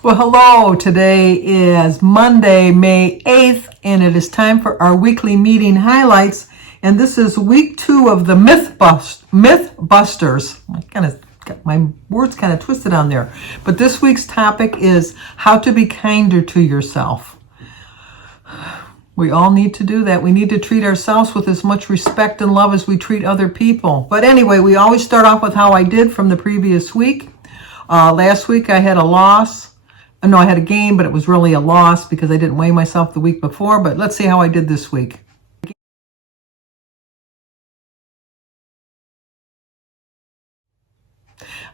Well, hello. Today is Monday, May 8th, and it is time for our weekly meeting highlights. And this is week 2 of the Mythbusters. I kind of got my words kind of twisted on there. But this week's topic is how to be kinder to yourself. We all need to do that. We need to treat ourselves with as much respect and love as we treat other people. But anyway, we always start off with how I did from the previous week. Last week I had a loss. No, I had a gain, but it was really a loss because I didn't weigh myself the week before. But let's see how I did this week.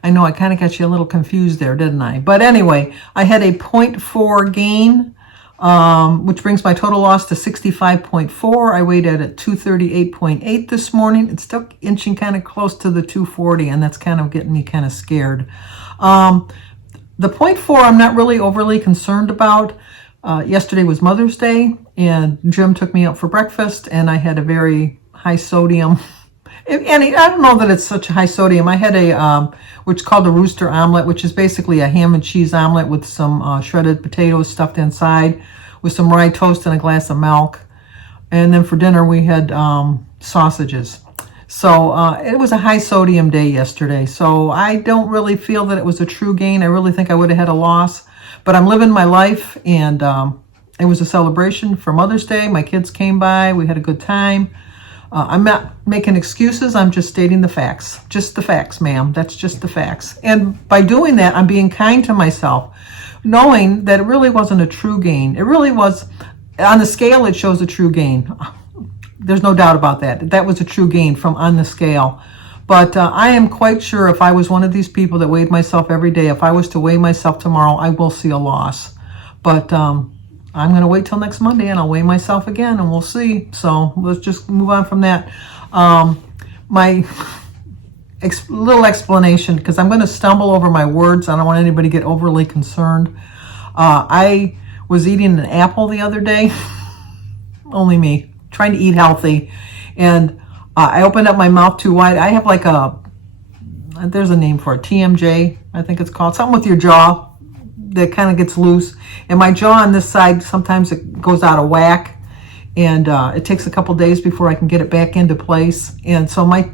I know I kind of got you a little confused there, didn't I? But anyway, I had a 0.4 gain, which brings my total loss to 65.4. I weighed at 238.8 this morning. It's still inching kind of close to the 240, and that's kind of getting me kind of scared. The 0.4 I'm not really overly concerned about. Yesterday was Mother's Day, and Jim took me out for breakfast, and I had a very high sodium. And I don't know that it's such a high sodium. I had a, which is called a rooster omelet, which is basically a ham and cheese omelet with some shredded potatoes stuffed inside, with some rye toast and a glass of milk. And then for dinner we had sausages. So it was a high sodium day yesterday. So I don't really feel that it was a true gain. I really think I would have had a loss. But I'm living my life, and it was a celebration for Mother's Day. My kids came by. We had a good time. I'm not making excuses. I'm just stating the facts. Just the facts, ma'am. That's just the facts. And by doing that, I'm being kind to myself, knowing that it really wasn't a true gain. It really was, on the scale, it shows a true gain. There's no doubt about that. That was a true gain from on the scale. But I am quite sure if I was one of these people that weighed myself every day, if I was to weigh myself tomorrow, I will see a loss. But I'm going to wait till next Monday, and I'll weigh myself again, and we'll see. So let's just move on from that. My little explanation, because I'm going to stumble over my words. I don't want anybody to get overly concerned. I was eating an apple the other day. Only me. Trying to eat healthy. And I opened up my mouth too wide. I have like there's a name for it, TMJ, I think it's called. Something with your jaw that kind of gets loose. And my jaw on this side, sometimes it goes out of whack. And it takes a couple days before I can get it back into place. And so my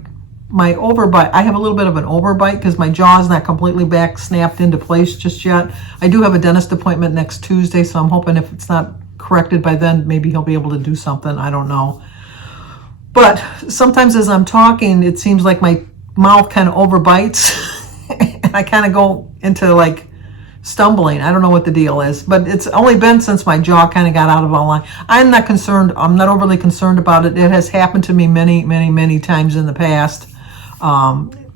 overbite, I have a little bit of an overbite because my jaw is not completely back snapped into place just yet. I do have a dentist appointment next Tuesday, so I'm hoping if it's not corrected by then, maybe he'll be able to do something. I don't know. But sometimes as I'm talking, it seems like my mouth kind of overbites and I kind of go into like stumbling. I don't know what the deal is, but it's only been since my jaw kind of got out of line. I'm not concerned. I'm not overly concerned about it. It has happened to me many, many, many times in the past.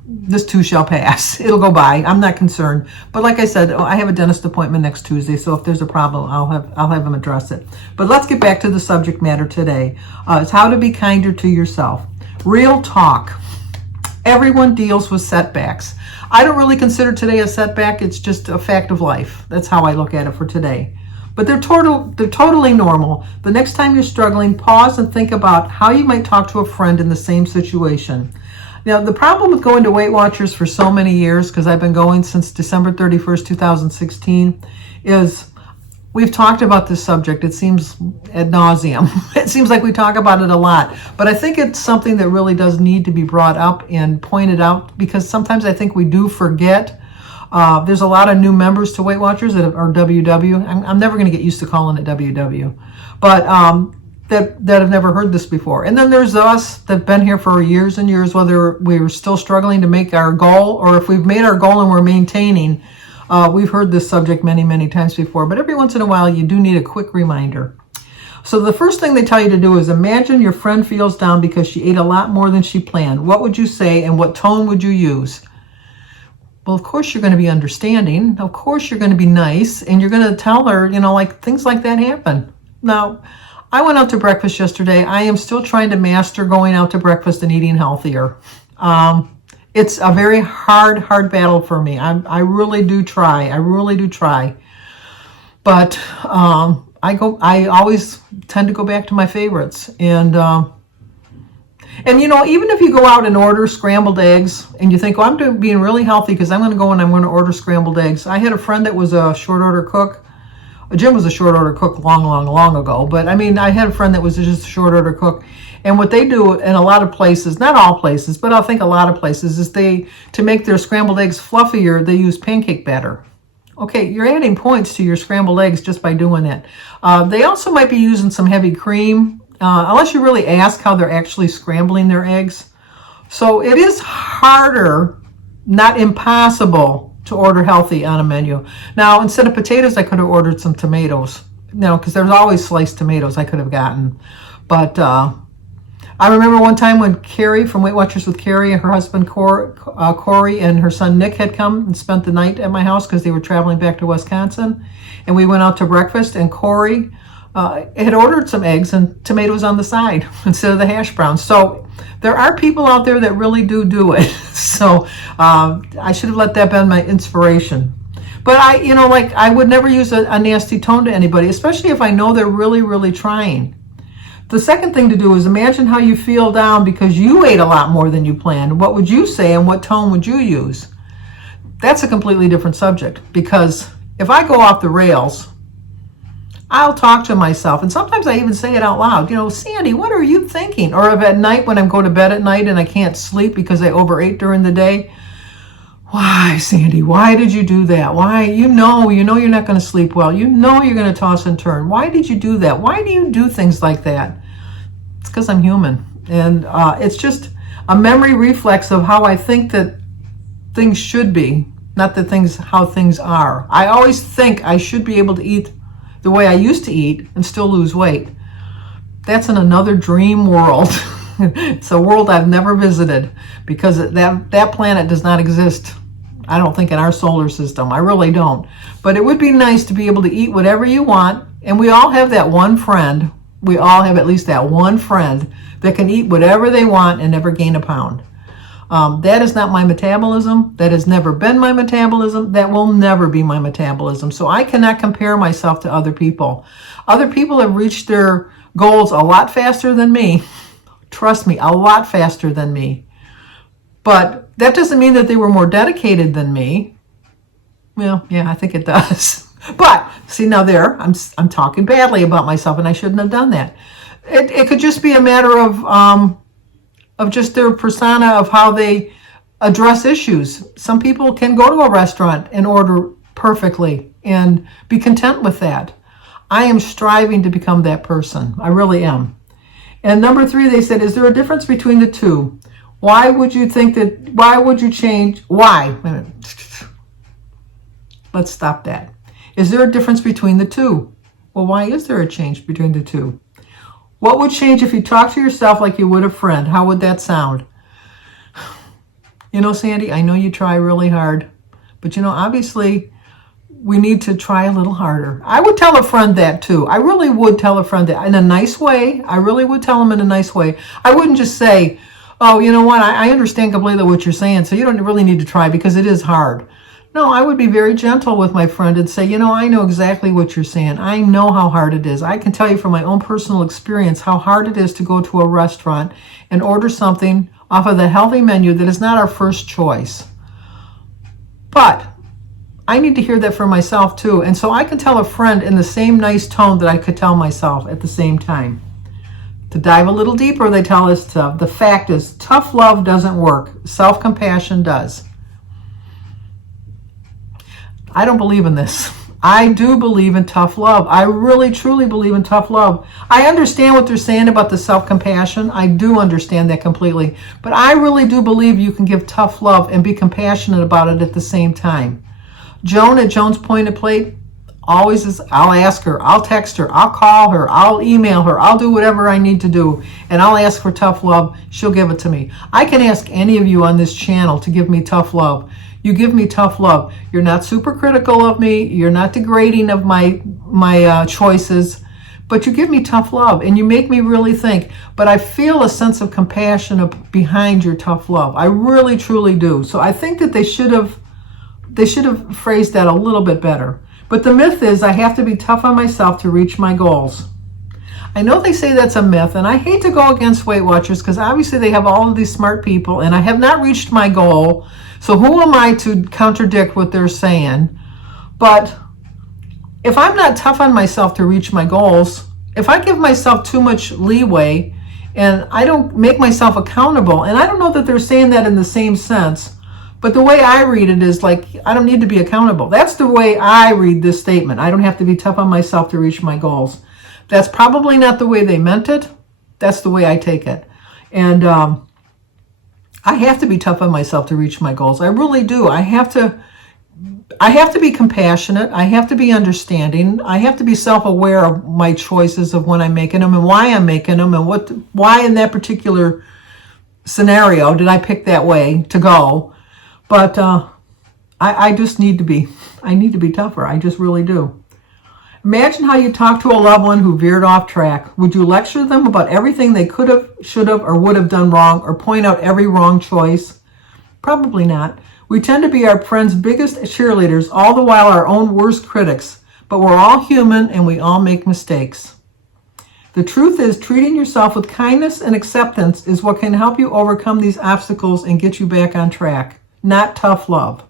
This too shall pass. It'll go by. I'm not concerned. But like I said, I have a dentist appointment next Tuesday, so if there's a problem, I'll have him address it. But let's get back to the subject matter today. It's how to be kinder to yourself. Real talk. Everyone deals with setbacks. I don't really consider today a setback. It's just a fact of life. That's how I look at it for today. But they're totally normal. The next time you're struggling, pause and think about how you might talk to a friend in the same situation. Now, the problem with going to Weight Watchers for so many years, because I've been going since December 31st, 2016, is we've talked about this subject, it seems, ad nauseum. It seems like we talk about it a lot. But I think it's something that really does need to be brought up and pointed out, because sometimes I think we do forget. There's a lot of new members to Weight Watchers that are WW. I'm never going to get used to calling it WW. But that have never heard this before. And then there's us that have been here for years and years, whether we're still struggling to make our goal or if we've made our goal and we're maintaining. We've heard this subject many, many times before, but every once in a while you do need a quick reminder. So the first thing they tell you to do is imagine your friend feels down because she ate a lot more than she planned. What would you say and what tone would you use? Well, of course you're going to be understanding. Of course you're going to be nice, and you're going to tell her, like things like that happen. Now, I went out to breakfast yesterday. I am still trying to master going out to breakfast and eating healthier. It's a very hard battle for me. I really do try. But I always tend to go back to my favorites. And And even if you go out and order scrambled eggs and you think, oh, I'm being really healthy because I'm going to go and I'm going to order scrambled eggs. I had a friend that was a short order cook. Jim was a short order cook long ago. But I had a friend that was just a short order cook. And what they do in a lot of places, not all places, but I think a lot of places, is to make their scrambled eggs fluffier, they use pancake batter. Okay, you're adding points to your scrambled eggs just by doing that. They also might be using some heavy cream, unless you really ask how they're actually scrambling their eggs. So it is harder, not impossible, to order healthy on a menu. Now, instead of potatoes, I could have ordered some tomatoes, because there's always sliced tomatoes I could have gotten. But I remember one time when Carrie from Weight Watchers with Carrie and her husband Corey and her son Nick had come and spent the night at my house because they were traveling back to Wisconsin. And we went out to breakfast, and Corey had ordered some eggs and tomatoes on the side instead of the hash browns. So there are people out there that really do it. So I should have let that be my inspiration. But I would never use a nasty tone to anybody, especially if I know they're really, really trying. The second thing to do is imagine how you feel down because you ate a lot more than you planned. What would you say and what tone would you use? That's a completely different subject, because if I go off the rails, I'll talk to myself, and sometimes I even say it out loud. Sandy, what are you thinking? Or if at night when I'm going to bed at night and I can't sleep because I overate during the day, why, Sandy, why did you do that? Why? You know you're not going to sleep well. You know you're going to toss and turn. Why did you do that? Why do you do things like that? It's because I'm human. And it's just a memory reflex of how I think that things should be, not how things are. I always think I should be able to eat the way I used to eat and still lose weight. That's in another dream world. It's a world I've never visited, because that planet does not exist, I don't think, in our solar system. I really don't. But it would be nice to be able to eat whatever you want. And we all have that one friend. We all have at least that one friend that can eat whatever they want and never gain a pound. That is not my metabolism. That has never been my metabolism. That will never be my metabolism. So I cannot compare myself to other people. Other people have reached their goals a lot faster than me. Trust me, a lot faster than me. But that doesn't mean that they were more dedicated than me. Well, yeah, I think it does. But see, now I'm talking badly about myself, and I shouldn't have done that. It could just be a matter of just their persona, of how they address issues. Some people can go to a restaurant and order perfectly and be content with that. I am striving to become that person. I really am. And number 3, they said, is there a difference between the two? Why would you change? Why? Wait a minute. Let's stop that. Is there a difference between the two? Well, why is there a change between the two? What would change if you talked to yourself like you would a friend? How would that sound? Sandy, I know you try really hard, but obviously we need to try a little harder. I would tell a friend that too. I really would tell a friend that in a nice way. I really would tell them in a nice way. I wouldn't just say, oh, you know what? I understand completely what you're saying, so you don't really need to try because it is hard. No, I would be very gentle with my friend and say, I know exactly what you're saying. I know how hard it is. I can tell you from my own personal experience how hard it is to go to a restaurant and order something off of the healthy menu that is not our first choice. But I need to hear that for myself too. And so I can tell a friend in the same nice tone that I could tell myself at the same time. To dive a little deeper, they tell us the fact is tough love doesn't work. Self-compassion does. I don't believe in this. I do believe in tough love. I really, truly believe in tough love. I understand what they're saying about the self-compassion. I do understand that completely. But I really do believe you can give tough love and be compassionate about it at the same time. Joan at Joan's Pointed Plate always is, I'll ask her, I'll text her, I'll call her, I'll email her, I'll do whatever I need to do, and I'll ask for tough love. She'll give it to me. I can ask any of you on this channel to give me tough love. You give me tough love. You're not super critical of me. You're not degrading of my choices, but you give me tough love and you make me really think. But I feel a sense of compassion behind your tough love. I really, truly do. So I think that they should have phrased that a little bit better. But the myth is I have to be tough on myself to reach my goals. I know they say that's a myth, and I hate to go against Weight Watchers because obviously they have all of these smart people, and I have not reached my goal. So who am I to contradict what they're saying? But if I'm not tough on myself to reach my goals, if I give myself too much leeway and I don't make myself accountable, and I don't know that they're saying that in the same sense, but the way I read it is like, I don't need to be accountable. That's the way I read this statement. I don't have to be tough on myself to reach my goals. That's probably not the way they meant it. That's the way I take it. And I have to be tough on myself to reach my goals. I really do. I have to be compassionate. I have to be understanding. I have to be self-aware of my choices of when I'm making them and why I'm making them and why in that particular scenario did I pick that way to go. But I just need to be tougher. I just really do. Imagine how you talk to a loved one who veered off track. Would you lecture them about everything they could have, should have, or would have done wrong, or point out every wrong choice? Probably not. We tend to be our friends' biggest cheerleaders, all the while our own worst critics. But we're all human and we all make mistakes. The truth is, treating yourself with kindness and acceptance is what can help you overcome these obstacles and get you back on track, not tough love.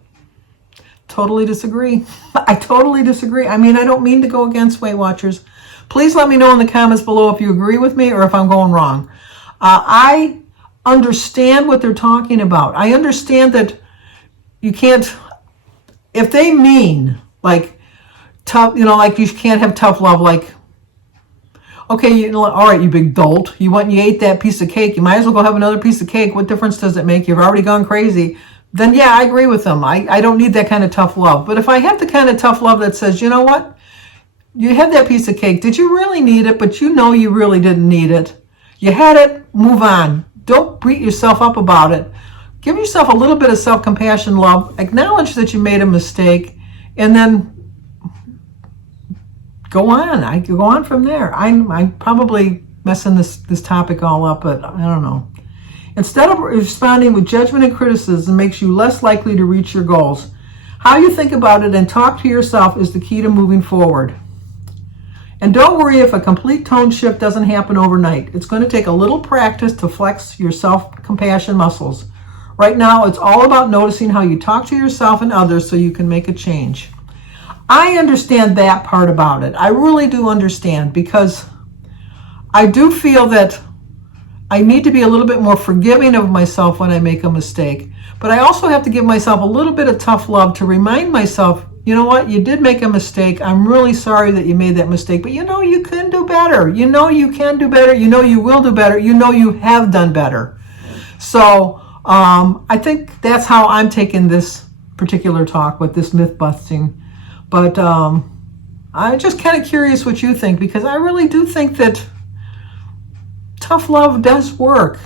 Totally disagree. I totally disagree. I mean, I don't mean to go against Weight Watchers. Please let me know in the comments below if you agree with me or if I'm going wrong. I understand what they're talking about. I understand that you can't, if they mean like tough, like you can't have tough love, like, okay, all right, you big dolt. You went and you ate that piece of cake. You might as well go have another piece of cake. What difference does it make? You've already gone crazy. Then yeah, I agree with them. I don't need that kind of tough love. But if I have the kind of tough love that says, you know what? You had that piece of cake. Did you really need it? But you know you really didn't need it. You had it, move on. Don't beat yourself up about it. Give yourself a little bit of self-compassion, love. Acknowledge that you made a mistake. And then go on. I go on from there. I'm probably messing this topic all up, but I don't know. Instead of responding with judgment and criticism makes you less likely to reach your goals. How you think about it and talk to yourself is the key to moving forward. And don't worry if a complete tone shift doesn't happen overnight. It's going to take a little practice to flex your self-compassion muscles. Right now, it's all about noticing how you talk to yourself and others so you can make a change. I understand that part about it. I really do understand, because I do feel that I need to be a little bit more forgiving of myself when I make a mistake. But I also have to give myself a little bit of tough love to remind myself, you know what, you did make a mistake. I'm really sorry that you made that mistake. But you know you can do better. You know you can do better. You know you will do better. You know you have done better. So I think that's how I'm taking this particular talk with this myth busting. But I'm just kind of curious what you think, because I really do think that tough love does work.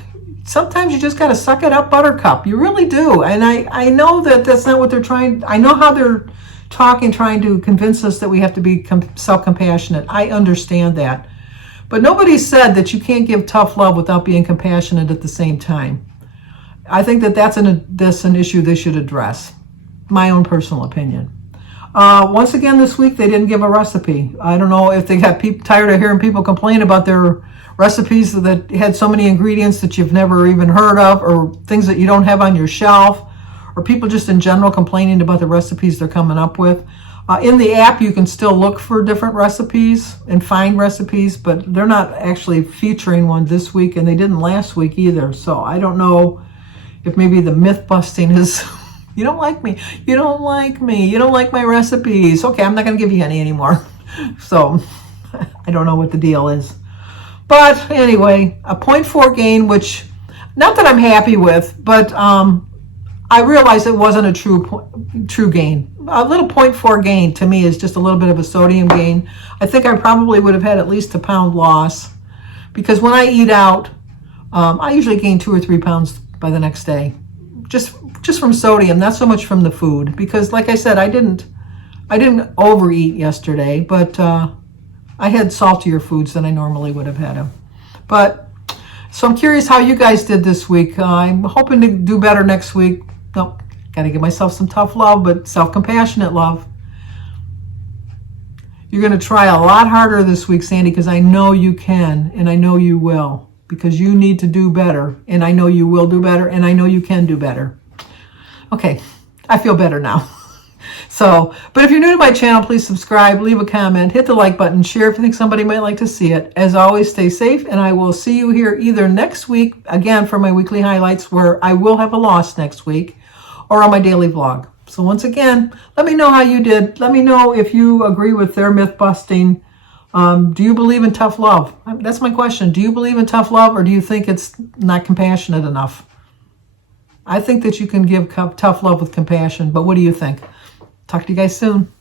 Sometimes you just got to suck it up, buttercup. You really do. And I know that that's not what they're trying. I know how they're trying to convince us that we have to be self-compassionate. I understand that. But nobody said that you can't give tough love without being compassionate at the same time. I think that that's an issue they should address. My own personal opinion. Once again this week, they didn't give a recipe. I don't know if they got tired of hearing people complain about their recipes that had so many ingredients that you've never even heard of, or things that you don't have on your shelf, or people just in general complaining about the recipes they're coming up with. In the app, you can still look for different recipes and find recipes, but they're not actually featuring one this week, and they didn't last week either. So I don't know if maybe the myth busting is, you don't like me, you don't like me, you don't like my recipes. Okay, I'm not going to give you any anymore. So I don't know what the deal is. But anyway, a 0.4 gain, which, not that I'm happy with, but I realized it wasn't a true gain. A little 0.4 gain to me is just a little bit of a sodium gain. I think I probably would have had at least a pound loss, because when I eat out, I usually gain 2 or 3 pounds by the next day, just from sodium, not so much from the food. Because like I said, I didn't overeat yesterday, but I had saltier foods than I normally would have had them. But so I'm curious how you guys did this week. I'm hoping to do better next week. Nope, got to give myself some tough love, but self-compassionate love. You're going to try a lot harder this week, Sandy, because I know you can, and I know you will, because you need to do better, and I know you will do better, and I know you can do better. Okay, I feel better now. So, but if you're new to my channel, please subscribe, leave a comment, hit the like button, share if you think somebody might like to see it. As always, stay safe, and I will see you here either next week, again, for my weekly highlights, where I will have a loss next week, or on my daily vlog. So once again, let me know how you did. Let me know if you agree with their myth busting. Do you believe in tough love? That's my question. Do you believe in tough love, or do you think it's not compassionate enough? I think that you can give tough love with compassion, but what do you think? Talk to you guys soon.